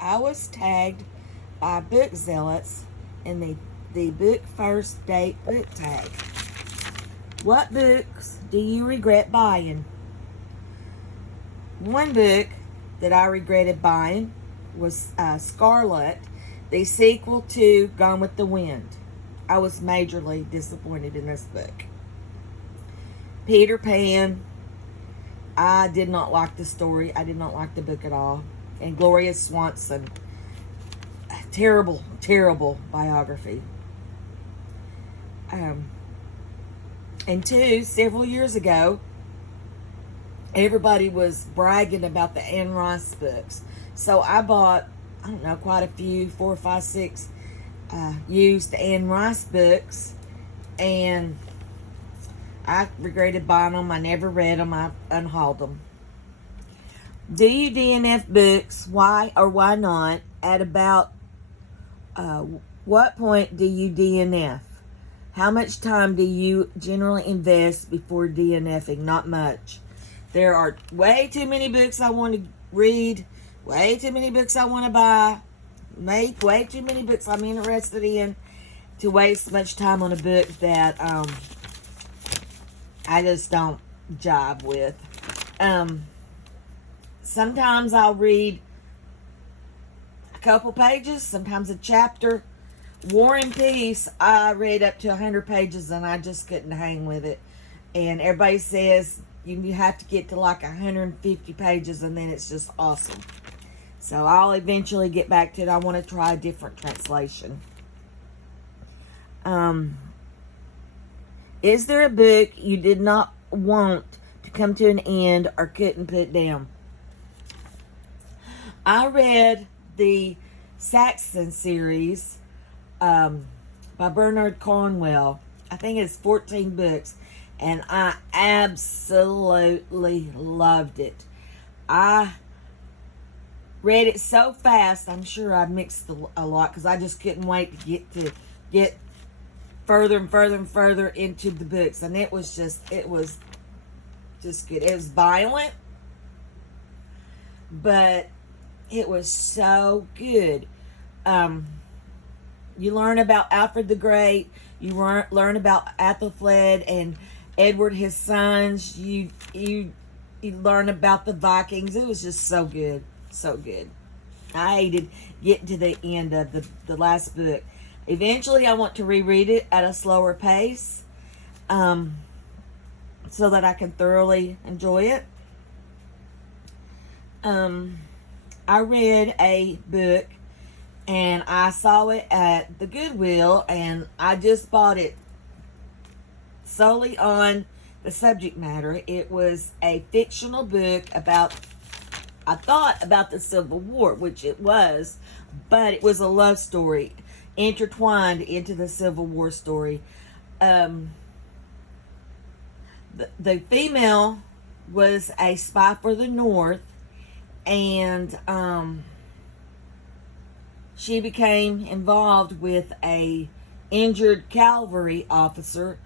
I was tagged by book zealots in the book first date book tag. What books do you regret buying? One book that I regretted buying was Scarlet, the sequel to Gone with the Wind. I was majorly disappointed in this book. Peter Pan, I did not like the story. I did not like the book at all. And Gloria Swanson, terrible, terrible biography. And two, several years ago, everybody was bragging about the Anne Rice books. So I bought, I don't know, quite a few, 4, 5, 6 used Anne Rice books. And I regretted buying them. I never read them. I unhauled them. Do you DNF books? Why or why not? At about what point do you DNF? How much time do you generally invest before DNFing? Not much. There are way too many books I want to read, way too many books I want to buy, way too many books I'm interested in to waste much time on a book that I just don't jive with. Sometimes I'll read a couple pages, sometimes a chapter. War and Peace, I read up to 100 pages and I just couldn't hang with it. And everybody says you have to get to like 150 pages and then it's just awesome. So I'll eventually get back to it. I want to try a different translation. Is there a book you did not want to come to an end or couldn't put down? I read the Saxon series by Bernard Cornwell. I think it's 14 books, and I absolutely loved it. I read it so fast, I'm sure I mixed a lot because I just couldn't wait to get further and further and further into the books, and it was just good. It was violent, but it was so good. You learn about Alfred the Great. You learn about Athelflaed and Edward, his sons. You learn about the Vikings. It was just so good. So good. I hated getting to the end of the last book. Eventually, I want to reread it at a slower pace so that I can thoroughly enjoy it. I read a book and I saw it at the Goodwill and I just bought it solely on the subject matter. It was a fictional book about the Civil War, which it was, but it was a love story intertwined into the Civil War story. The female was a spy for the North, and she became involved with a injured cavalry officer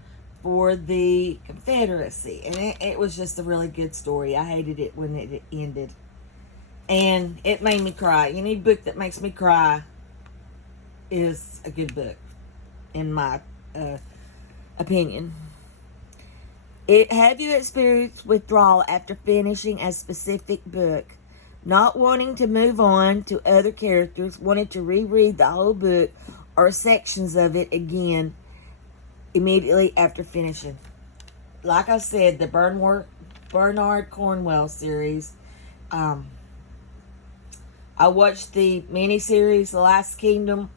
for the Confederacy, and it was just a really good story. I hated it when it ended, and it made me cry. Any book that makes me cry is a good book, in my opinion. Have you experienced withdrawal after finishing a specific book? Not wanting to move on to other characters, wanting to reread the whole book or sections of it again immediately after finishing. Like I said, the Bernard Cornwell series. I watched the miniseries, The Last Kingdom.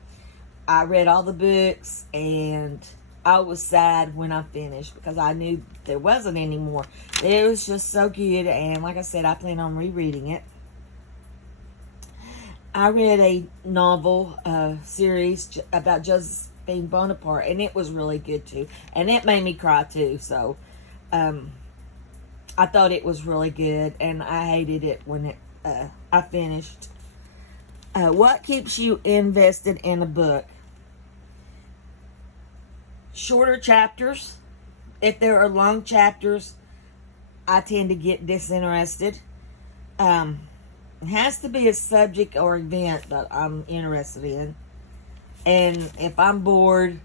I read all the books, and I was sad when I finished because I knew there wasn't any more. It was just so good, and like I said, I plan on rereading it. I read a novel series about Josephine Bonaparte, and it was really good too. And it made me cry too, so I thought it was really good, and I hated it when I finished. What keeps you invested in a book? Shorter chapters. If there are long chapters, I tend to get disinterested. It has to be a subject or event that I'm interested in. And if I'm bored,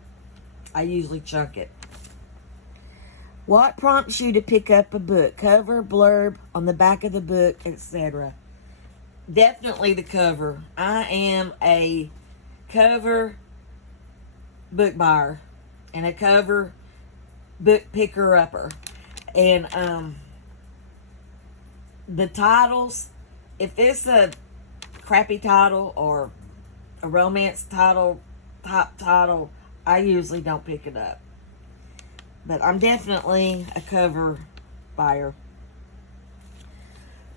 I usually chunk it. What prompts you to pick up a book? Cover, blurb, on the back of the book, etc. Definitely the cover. I am a cover book buyer and a cover book picker-upper. And the titles, if it's a crappy title or a romance title, top title, I usually don't pick it up. But I'm definitely a cover buyer.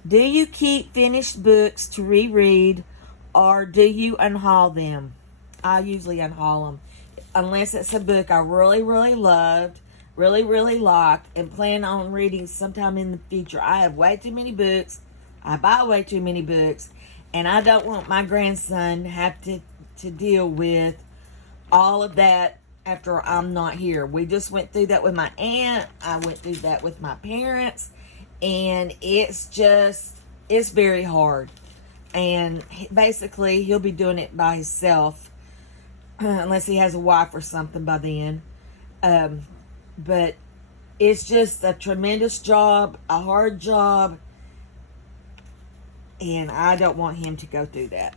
Do you keep finished books to reread, or do you unhaul them? I usually unhaul them. Unless it's a book I really, really loved, really, really liked, and plan on reading sometime in the future. I have way too many books. I buy way too many books. And I don't want my grandson to have to deal with all of that after I'm not here. We just went through that with my aunt. I went through that with my parents. And it's very hard. And basically, he'll be doing it by himself. Unless he has a wife or something by then. But it's just a tremendous job, a hard job. And I don't want him to go through that.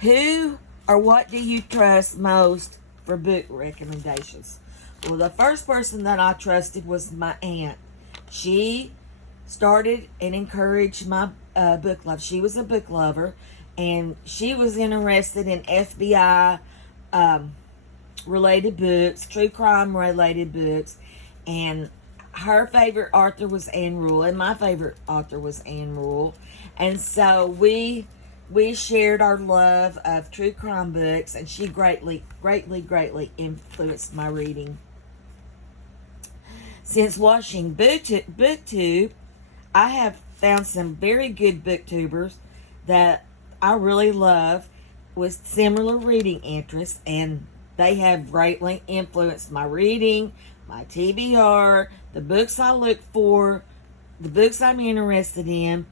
Who or what do you trust most for book recommendations? Well, the first person that I trusted was my aunt. She started and encouraged my book love. She was a book lover, and she was interested in FBI related books, true crime related books, and her favorite author was Anne Rule, and my favorite author was Anne Rule. And so we shared our love of true crime books, and she greatly influenced my reading. Since watching BookTube, I have found some very good booktubers that I really love with similar reading interests, and they have greatly influenced my reading, my TBR, the books I look for, the books I'm interested in.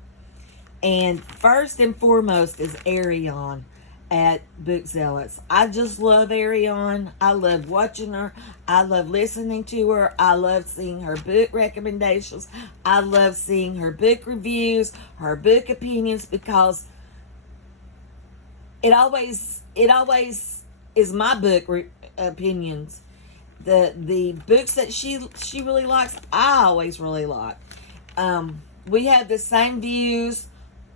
And first and foremost is Ariane at Book Zealots. I just love Ariane. I love watching her. I love listening to her. I love seeing her book recommendations. I love seeing her book reviews, her book opinions, because it always is my book opinions. The books that she really likes, I always really like. We have the same views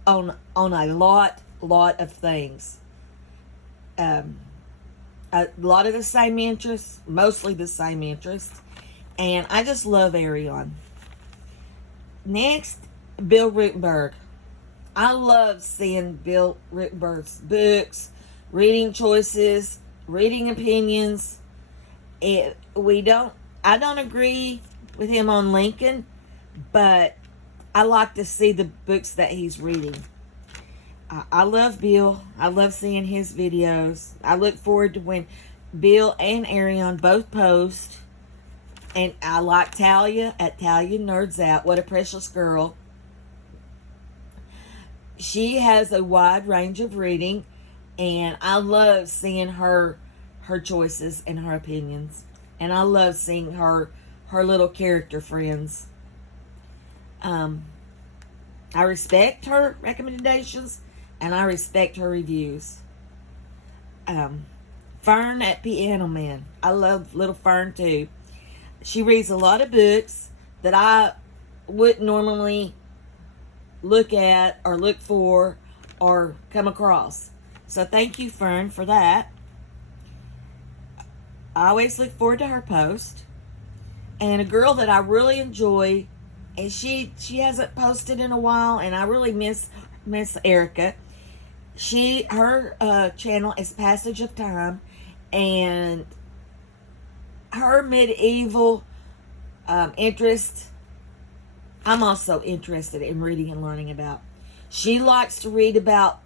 on a lot of things. A lot of the same interests, mostly the same interests, and I just love Ariane. Next, Bill Rutenberg. I love seeing Bill Rutenberg's books, reading choices, reading opinions. I don't agree with him on Lincoln, but I like to see the books that he's reading. I love Bill. I love seeing his videos. I look forward to when Bill and Ariane both post. And I like Talia at Talia Nerds Out. What a precious girl. She has a wide range of reading, and I love seeing her choices and her opinions. And I love seeing her little character friends. I respect her recommendations, and I respect her reviews. Fern at Piano Man. I love little Fern too. She reads a lot of books that I wouldn't normally look at or look for or come across. So thank you, Fern, for that. I always look forward to her post. And a girl that I really enjoy, and she hasn't posted in a while, and I really miss Erica. Her channel is Passage of Time, and her medieval interest, I'm also interested in reading and learning about. She likes to read about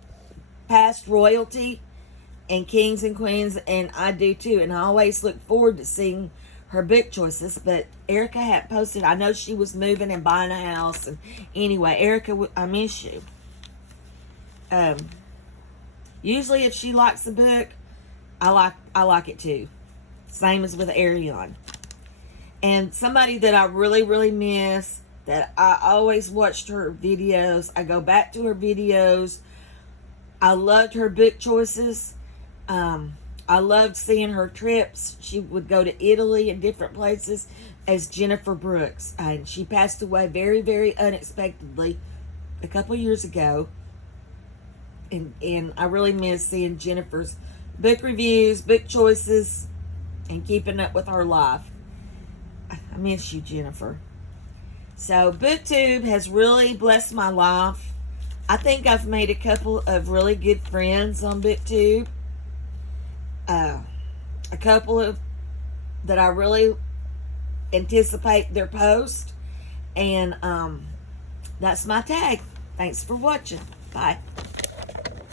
past royalty and kings and queens, and I do too. And I always look forward to seeing her book choices. But Erica hadn't posted. I know she was moving and buying a house. And anyway, Erica, I miss you. Usually, if she likes the book, I like it too. Same as with Arion. And somebody that I really, really miss, that I always watched her videos. I go back to her videos. I loved her book choices. I loved seeing her trips. She would go to Italy and different places as Jennifer Brooks. And she passed away very, very unexpectedly a couple years ago. And I really miss seeing Jennifer's book reviews, book choices, and keeping up with her life. I miss you, Jennifer. So BookTube has really blessed my life. I think I've made a couple of really good friends on BookTube. A couple of that I really anticipate their post. And that's my tag. Thanks for watching. Bye.